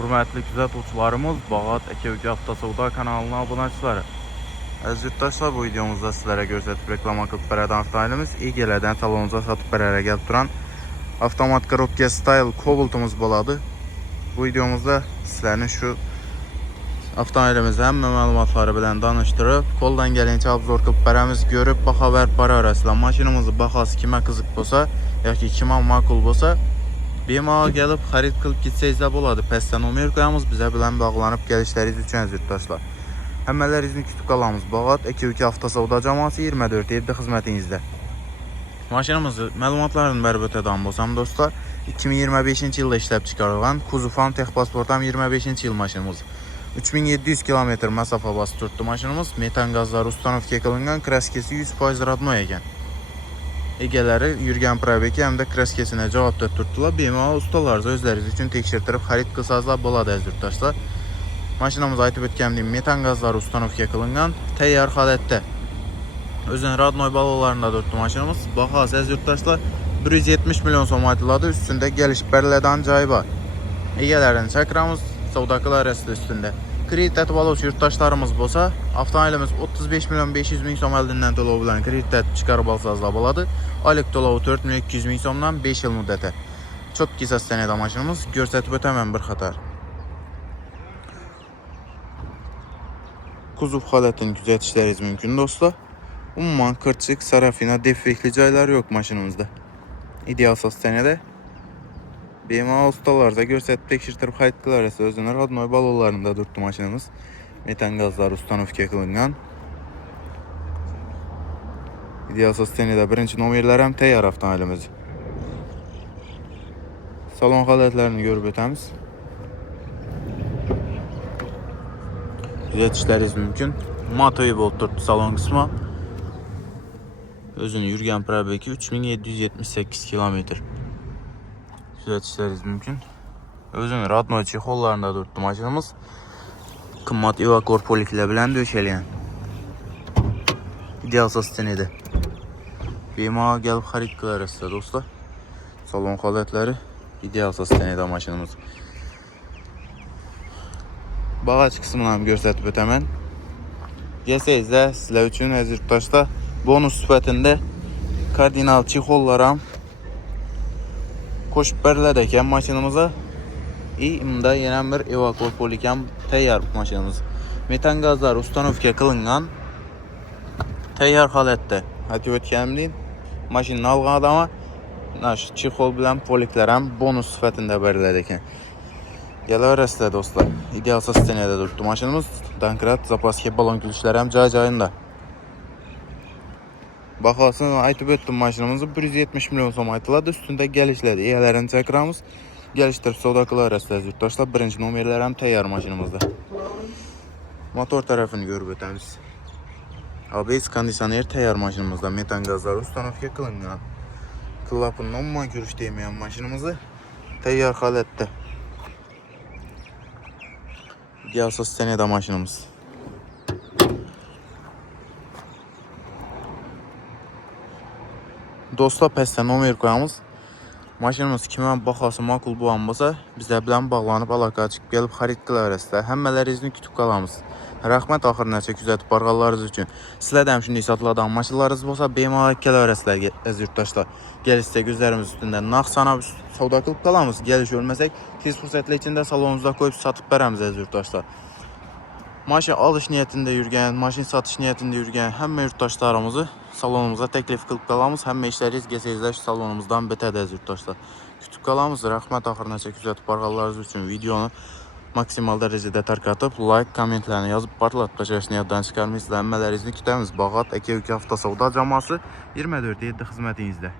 Hürmetli kuzatuvchilarimiz, Bağat Aka Avtosavdo kanalına abunəçiləri. Əziz yurttaşlar, bu videomuzda sizlərə göstərib reklama qılıb bərədən avtomobilimiz İGL-dən salonunuza satıb bərərə gəlib duran avtomat Korobka Style Cobalt'ımız boladı. Bu videomuzda sizlərin şu avtomobilimizin həmmə məlumatları bilən danışdırıb, koldan gəlincə obzor qılıb bərəmiz görüb, baxa və para arasında maşinimizi baxası kimə qızıq bolsa, yoki kimə makul bolsa, BMA gəlib xarid qılıb gitsəyizdə boladı. Pəstən Amerikayamız bizə bilən bağlanıb gəlişləriniz üçün əziz yurttaşlar. Həmələrinizin kütük qalamız Bağat Aka Avtosavdo cəması 24/7 xidmətinizdə. Maşınımızı məlumatlarını bərbötədən bolsam dostlar, 2025-ci ildə işləb çıxarılan Kuzufam Texpasportam 25-ci il maşınımız. 3700 km məsafə basıb tutdu maşınımız. Metan qazları ustanovka qılınğan, kraskesi 100% radno ekan. Egeləri yürgən probeki həm də kraskesinə cavab tutturdular. BMA ustalarınız özləriniz üçün tekşirtirib xarid qılsazlar boladı əziz yurttaşlar. Maşınımız aytıb ötkəmdiyim metan qazları ustanovka qılınğan, təyyar halətdə. Özün radnoy balolarında tutdu maşınımız. Baxası əziz yurttaşlar 170 milyon som aytıladı. Üstündə gəliş bərlədən cayı var. Egələrini çəkramız Savdakılar arası üstündə. Kredit ətvalos yurttaşlarımız bolsa, avtomobilimiz 35 milyon 500 min som əldindən dolağı bilən kredit çıxarıb alsazlar boladı. Aylık dolağı 4 milyon 200 min somdan 5 il müddətə. Çok qisas sənədə maşınımız görsətib ötəmən bir xatar. Kuzuf halətini düzəltişləriniz mümkün dostlar. Umman kırçık, sarafina, defekli caylar yok maşınımızda. İdeal sənədə. BMA ustalarınıza göstərib tekşirtirib xarid qılarsa özünə radnoy balolarında durdu maşınımız. Metan qazları ustanovka qılınğan. İdeal sənədə birinci nömrələr həm təyyar avtomobilimiz. Salon halətlərini görüb ötəmiz. Düzəltişləriniz mümkün. Matoyu bolturdu salon qismi. Özünü yürgən probeki 3778 km. Düzəltişləriniz mümkün. Özünü radnoy çexollarında durdu maşınımız. Qımmat evakor poliklə bilən döşələyən. İdeal sənədə. BMA gəlib xarid qılarsa dostlar. Salon halətləri ideal sənədə maşınımız. Bağaç qismini göstərib ötəmən. Gəlsəyizdə sizlər üçün əziz yurttaşlar bonus sifətində kardinal çexollaram qoşub bərlədəkən maşınımıza imda yenə bir evakor polikəm təyyar maşınımız. Metan qazlar ustanovka qılınğan təyyar halətdə. Hadi ötkənimliyin maşının alğan adama çexol bilən poliklərəm bonus sifətində bərlədəkən. Gələ arasında dostlar. İdeal sənədə durdu maşınımız. Dankrat, zapaski balon gülüşlərəm cay-cayında. Baxasını aytıb ötdüm maşınımızı 170 milyon som aytıladı. Üstündə gəlişlədi. Eyələrini çəkramız. Gəlişdir Savdakılar arasında yurttaşlar. Birinci nömrələrəm təyyar maşınımızda. Motor tərəfini görüb ötəmiz. ABS kondisioner təyyar maşınımızda. Metan qazları ustanovka qılınğan. Klapının umman görüş deməyən maşınımızı təyyar halətdə. İdeal sənədə maşınımız. Dostlar, pəstən nömrə qoyamız. Maşınımız kimə baxası makul bulan bolsa, bizə bilən bağlanıb əlaqə çıxıb gəlib xarid qılarsa, həmələrinizin kütük qalamız. Rəhmət axırınaçə küzətib barğalarınız üçün. Sizlə də həmçinin satıladan maşınlarınız bolsa, BMA Aka arasında əziz yurttaşlar. Gəlişsə gözlərimiz üstündə nağ sana savda qılıb qalamız. Gəliş ölməsək, tez fürsətlə içində salonumuzda qoyub satıb bərəmiz əziz yurttaşlar. Maşın alış niyyətində yürgən, maşın satış niyyətində yürgən həmmə yurttaşlarımızı salonumuza təklif qılıb qalamız. Həmmə işləriniz gəlsəyizlər salonumuzdan betədir əziz yurttaşlar. Kütük qalamız, rəhmət axırınaçə küzətib barğalarınız üçün videonu maksimal dərəcədə tərqatıb, like, kommentlərini yazıb partlatıb başqasını yaddan çıxarmayın. Sizlərin əməllərinizi kütəmiz. Bağat Aka Avtosavdo cəması 24/7 xidmətinizdə.